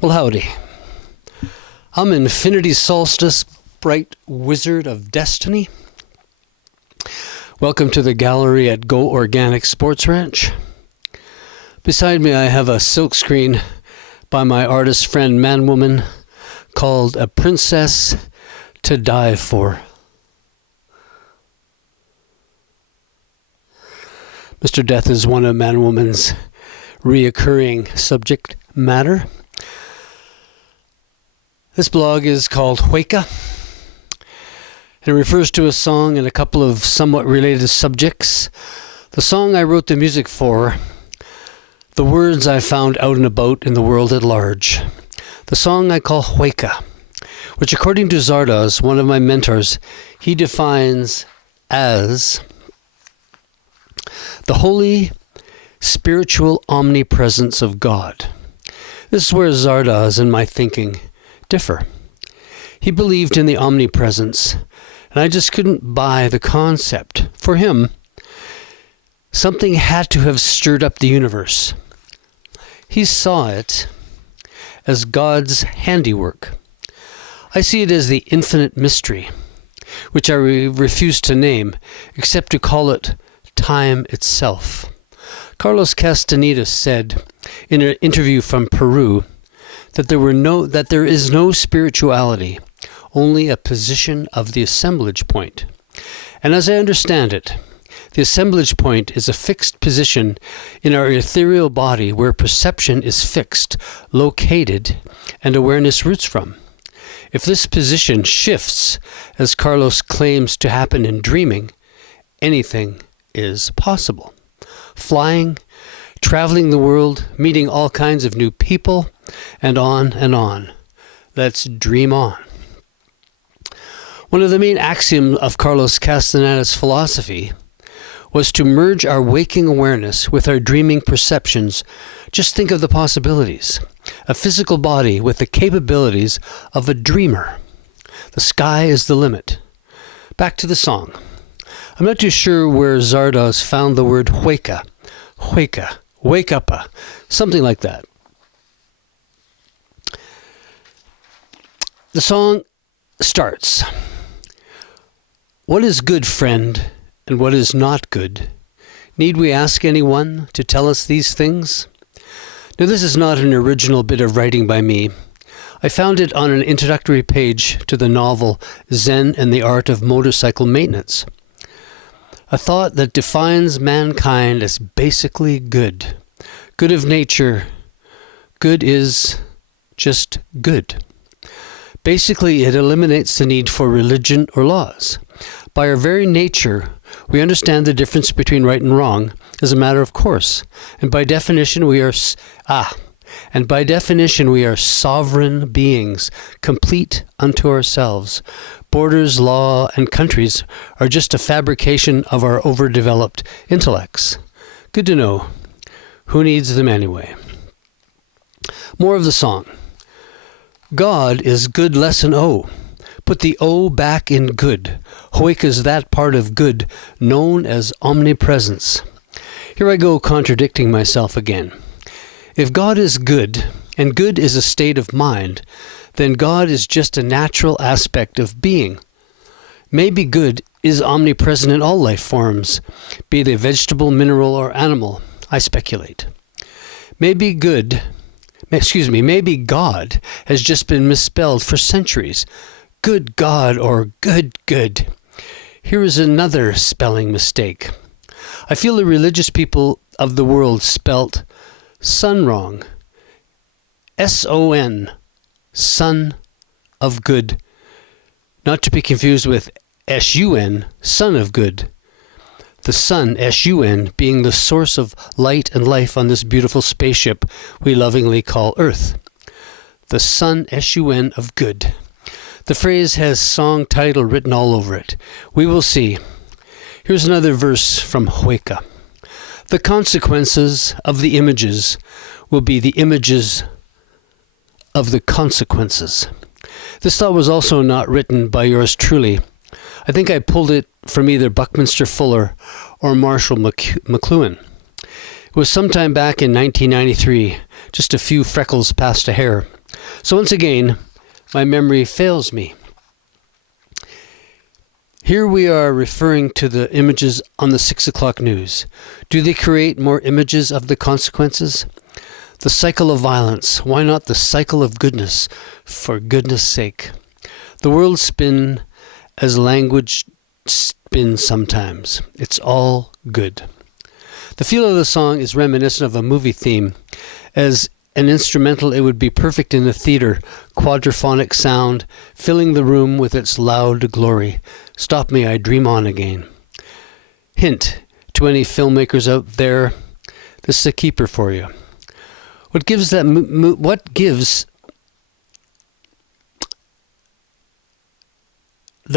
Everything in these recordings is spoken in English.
Well, howdy. I'm Infinity Solstice, bright wizard of destiny. Welcome to the gallery at Go Organic Sports Ranch. Beside me I have a silkscreen by my artist friend Man-Woman called A Princess to Die For. Mr. Death is one of Man-Woman's reoccurring subject matter. This blog is called Huaka, and it refers to a song and a couple of somewhat related subjects. The song I wrote the music for, the words I found out and about in the world at large. The song I call Huaka, which according to Zardoz, one of my mentors, he defines as the holy spiritual omnipresence of God. This is where Zardoz and my thinking differ. He believed in the omnipresence, and I just couldn't buy the concept. For him, something had to have stirred up the universe. He saw it as God's handiwork. I see it as the infinite mystery, which I refuse to name, except to call it time itself. Carlos Castaneda said in an interview from Peru that there is no spirituality, only a position of the assemblage point. And as I understand it, the assemblage point is a fixed position in our ethereal body where perception is fixed, located, and awareness roots from. If this position shifts, as Carlos claims to happen in dreaming, anything is possible. Flying, traveling the world, meeting all kinds of new people, and on and on. Let's dream on. One of the main axioms of Carlos Castaneda's philosophy was to merge our waking awareness with our dreaming perceptions. Just think of the possibilities. A physical body with the capabilities of a dreamer. The sky is the limit. Back to the song. I'm not too sure where Zardoz found the word Huaka, wake up, something like that. The song starts. What is good, friend, and what is not good? Need we ask anyone to tell us these things? Now, this is not an original bit of writing by me. I found it on an introductory page to the novel Zen and the Art of Motorcycle Maintenance. A thought that defines mankind as basically good. Good of nature. Good is just good. Basically, it eliminates the need for religion or laws. By our very nature, we understand the difference between right and wrong as a matter of course. And by definition, we are sovereign beings, complete unto ourselves. Borders, law, and countries are just a fabrication of our overdeveloped intellects. Good to know. Who needs them anyway? More of the song. God is good lesson O. Put the O back in good. Huaka is that part of good known as omnipresence. Here I go contradicting myself again. If God is good, and good is a state of mind, then God is just a natural aspect of being. Maybe good is omnipresent in all life forms, be they vegetable, mineral, or animal, I speculate. Maybe God has just been misspelled for centuries. Good God or good. Here is another spelling mistake. I feel the religious people of the world spelt sun wrong. S-O-N, son of good. Not to be confused with S-U-N, son of good. The sun, S-U-N, being the source of light and life on this beautiful spaceship we lovingly call Earth. The sun, S-U-N, of good. The phrase has song title written all over it. We will see. Here's another verse from Huaka. The consequences of the images will be the images of the consequences. This thought was also not written by yours truly. I think I pulled it from either Buckminster Fuller or Marshall McLuhan. It was sometime back in 1993, just a few freckles past a hair. So once again, my memory fails me. Here we are referring to the images on the 6 o'clock news. Do they create more images of the consequences? The cycle of violence. Why not the cycle of goodness, for goodness sake? The world spins as language spins sometimes. It's all good. The feel of the song is reminiscent of a movie theme. As an instrumental, it would be perfect in the theater, quadraphonic sound, filling the room with its loud glory. Stop me, I dream on again. Hint to any filmmakers out there, this is a keeper for you. What gives the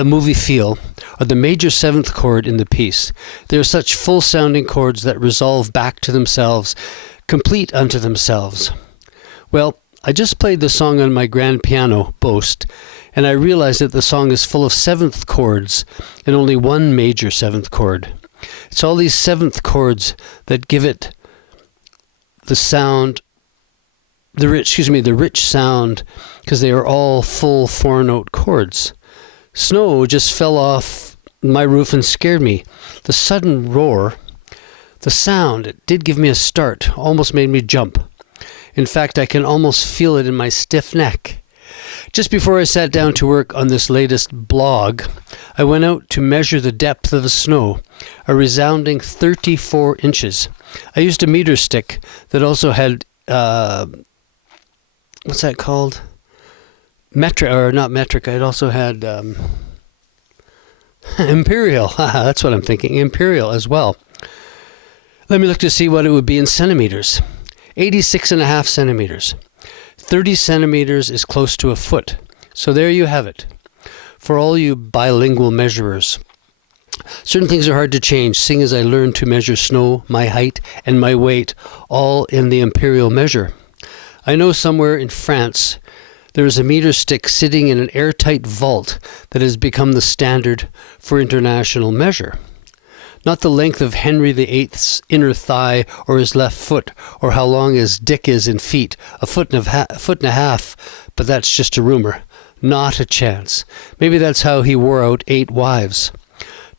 movie feel are the major seventh chord in the piece. They are such full-sounding chords that resolve back to themselves, complete unto themselves. Well, I just played the song on my grand piano, Boast, and I realized that the song is full of seventh chords and only one major seventh chord. It's all these seventh chords that give it the sound, the rich sound, because they are all full four-note chords. Snow just fell off my roof and scared me. The sudden roar, the sound, it did give me a start, almost made me jump. In fact, I can almost feel it in my stiff neck. Just before I sat down to work on this latest blog, I went out to measure the depth of the snow, a resounding 34 inches. I used a meter stick that also had, what's that called? Not metric, it also had imperial. That's what I'm thinking, imperial as well. Let me look to see what it would be in centimeters. 86.5 centimeters. 30 centimeters is close to a foot. So there you have it. For all you bilingual measurers. Certain things are hard to change, seeing as I learned to measure snow, my height, and my weight, all in the imperial measure. I know somewhere in France there is a meter stick sitting in an airtight vault that has become the standard for international measure. Not the length of Henry VIII's inner thigh or his left foot, or how long his dick is in feet, a foot and a half, but that's just a rumor. Not a chance. Maybe that's how he wore out 8 wives.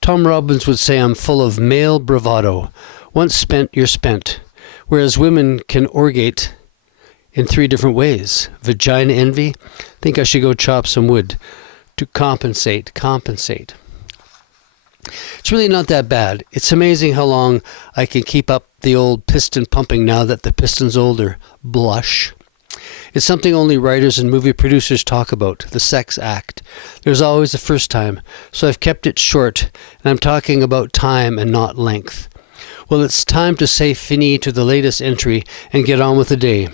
Tom Robbins would say I'm full of male bravado. Once spent, you're spent. Whereas women can orgate in 3 different ways. Vagina envy? Think I should go chop some wood to compensate. It's really not that bad. It's amazing how long I can keep up the old piston pumping now that the piston's older. Blush. It's something only writers and movie producers talk about, the sex act. There's always a first time, so I've kept it short, and I'm talking about time and not length. Well, it's time to say fini to the latest entry and get on with the day.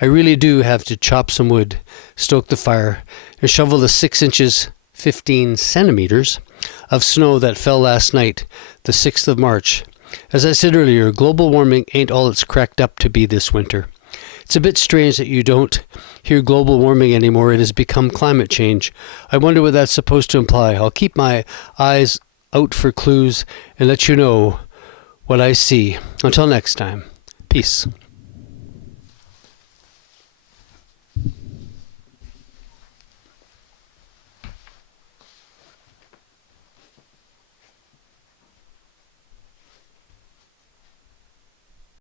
I really do have to chop some wood, stoke the fire, and shovel the 6 inches, 15 centimeters, of snow that fell last night, the 6th of March. As I said earlier, global warming ain't all it's cracked up to be this winter. It's a bit strange that you don't hear global warming anymore. It has become climate change. I wonder what that's supposed to imply. I'll keep my eyes out for clues and let you know what I see. Until next time, peace.